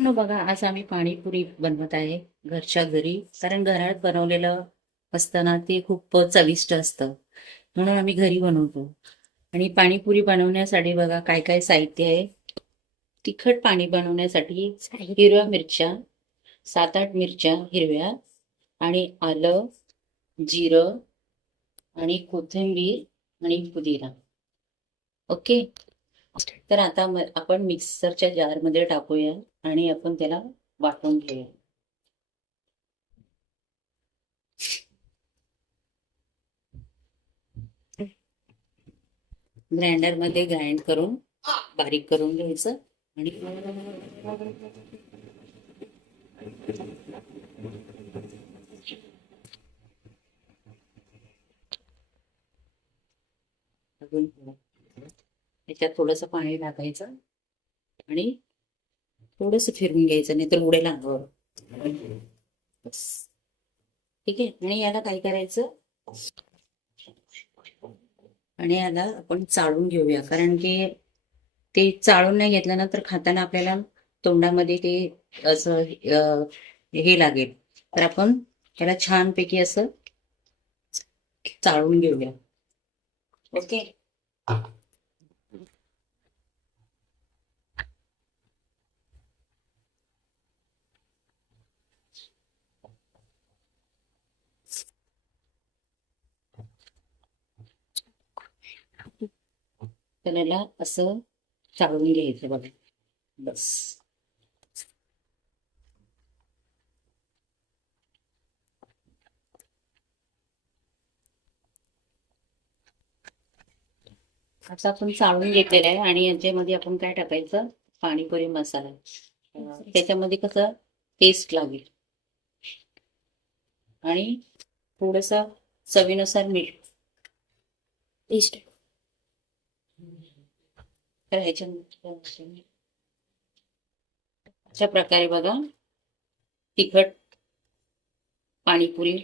No बघा, आज आम्ही पाणीपुरी बनवत आहे घरच्या घरी. कारण घरात बनवलेलं असतं ना, ते खूप चविष्ट असतं, म्हणून आम्ही घरी बनवतो. आणि पाणीपुरी बनवण्यासाठी बघा काय काय साहित्य आहे. तिखट पाणी बनवण्यासाठी हिरव्या मिरच्या, 7-8 मिरच्या हिरव्या, आणि आलं, जिरं, आणि कोथिंबीर आणि पुदिना. ओके. तर आता आपण मिक्सरच्या जारमध्ये टाकूया आणि आपण त्याला वाटून घेऊया. ग्राइंडर मध्ये ग्राइंड करून बारीक करून घ्यायचं. आणि अजून त्याच्यात थोडंसं पाणी टाकायचं आणि थोडस फिरून घ्यायचं, नाही तर उडेल अंगावर. बस. ठीक आहे. आणि याला काय करायचं, आणि याला आपण चाळून घेऊया. कारण की ते चाळून नाही घेतलं ना, तर खाताना आपल्याला तोंडामध्ये ते असं हे लागेल. तर आपण त्याला छानपैकी असं चाळून घेऊया. ओके. त्याला असं चाळून घ्यायचं बघा. बस. आता आपण चाळून घेतलेलं आहे आणि याच्यामध्ये आपण काय टाकायचं, पाणीपुरी मसाला. त्याच्यामध्ये कसं टेस्ट लागेल. आणि थोडस चवीनुसार मीठ. टेस्ट. तर ह्याच्यामध्ये अशा प्रकारे बघा, तिखट पाणीपुरी,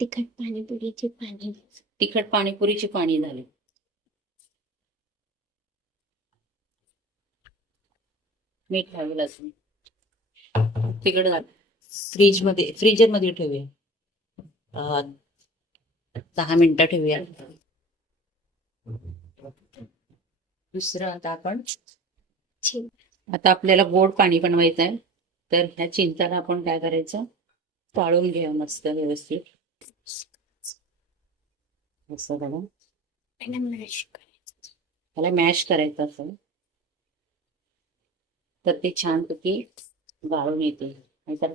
तिखट पाणीपुरीची पाणी, तिखट पाणीपुरीची पाणी झाली. मीठ लागेल असून तिखट झालं. फ्रीजर मध्ये ठेवूया. 10 मिनिटं ठेवूया. दुसरं आता आपल्याला गोड पाणी बनवायचं आहे. तर ह्या चिंचाला आपण काय करायचं, चाळून घ्या मस्त व्यवस्थित. असं बघा, त्याला मॅश करायचं असं. तर ते छानपैकी गाळून येते. नाहीतर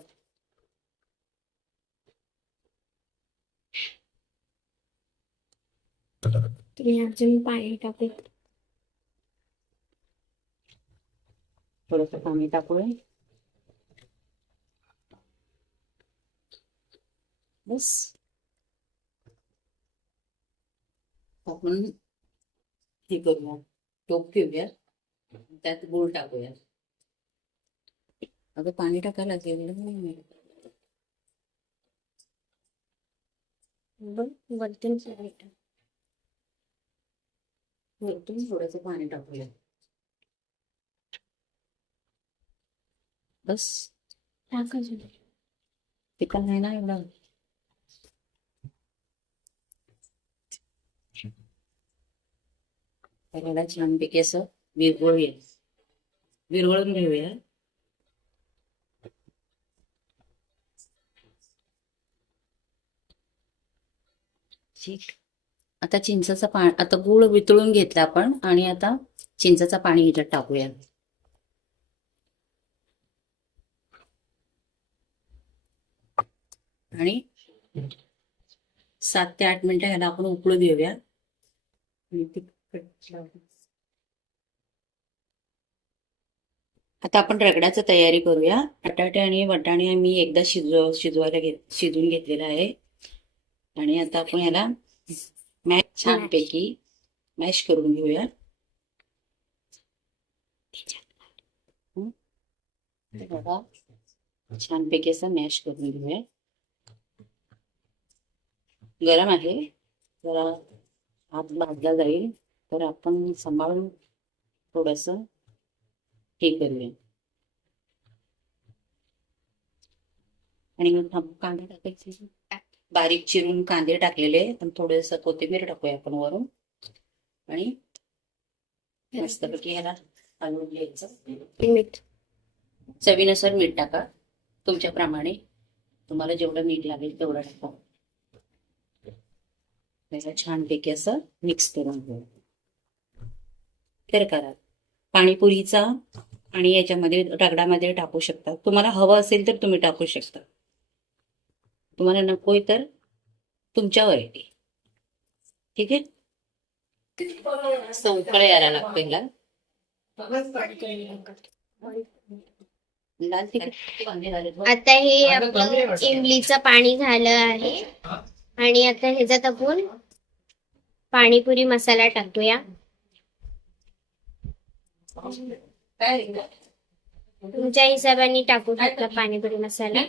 तुम्ही अजून पाणी टाकू, थोडस पाणी टाकूया. बस. आपण हे करूया, टोप ठेवूया, त्यात गूळ टाकूया. अगं पाणी टाकायला लागेल. वरतून थोडस पाणी टाकूया. बस. टाकायचं तिखट नाही ना एवढं. त्याला छानपैकी असं विरघळून घेऊया. ठीक. आता आता गूळ वितळून घेतला आपण, आणि आता चिंचाचं पाणी ह्याच्यात टाकूया. आणि 7 ते 8 मिनिटं ह्याला आपण उकळू देऊया. आता आपण रगड्याची तयारी करूया. बटाटे आणि वाटाणे मी एकदा शिजवून घेतलेला आहे. आणि आता आपण ह्याला छानपैकी मॅश करून घेऊया. बघा, छानपैकी असं मॅश करून घेऊया. गरम आहे, जरा हात भाजला जाईल, तर आपण सांभाळून थोडस हे करूया. आणि मग कांदे टाकायचे, बारीक चिरून कांदे टाकलेले आणि थोडंसं कोथिंबीर टाकूया आपण वरून. आणि मस्तपैकी ह्याला हलवून घ्यायचं. मीठ. चवीनुसार मीठ टाका, तुमच्याप्रमाणे तुम्हाला जेवढं मीठ लागेल तेवढं टाका. त्याला छानपैकी असं मिक्स करून घेऊ. तर करा पाणीपुरीचा आणि याच्यामध्ये रगडामध्ये टाकू शकता. तुम्हाला हवं असेल तर तुम्ही टाकू शकता, तुम्हाला नकोय तर तुमच्यावर आहे ते. ठीक आहे. उकळ यायला लागतो ह्याला. लाल तिखट कांदे घालायचे. आता हे आपलं इमलीचं पाणी झालं आहे आणि आता ह्याच्यात आपण पाणीपुरी मसाला टाकूया. तुमच्या हिशोबाने टाकू शकता पाणीपुरी मसाला.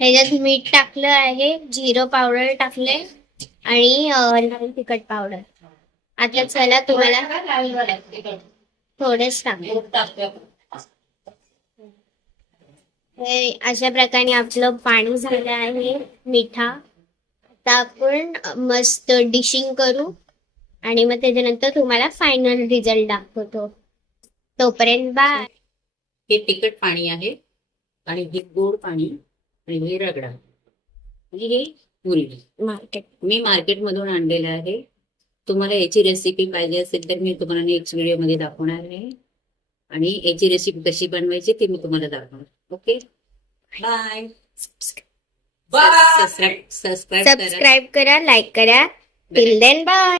ह्याच्यात मीठ टाकलं आहे, जिरं पावडर टाकले आणि लाल तिखट पावडर. आता चला तुम्हाला थोडेच टाकू. अशा प्रकारे आपलं पाणी झालं आहे मिठा. आता आपण मस्त डिशिंग करू आणि मग त्याच्यानंतर तुम्हाला फायनल रिझल्ट दाखवतो. तोपर्यंत बाय. हे तिखट पाणी आहे आणि हे गोड पाणी आणि हे रगडा म्हणजे हे पुरी. मी मार्केटमधून आणलेलं आहे. तुम्हाला याची रेसिपी पाहिजे असेल तर मी तुम्हाला नेक्स्ट व्हिडिओमध्ये दाखवणार आहे आणि याची रेसिपी कशी बनवायची ते मी तुम्हाला दाखवणार. Okay, bye. सबस्क्राईब करा. सबस्क्राईब करा, लाईक करा. Till then bye.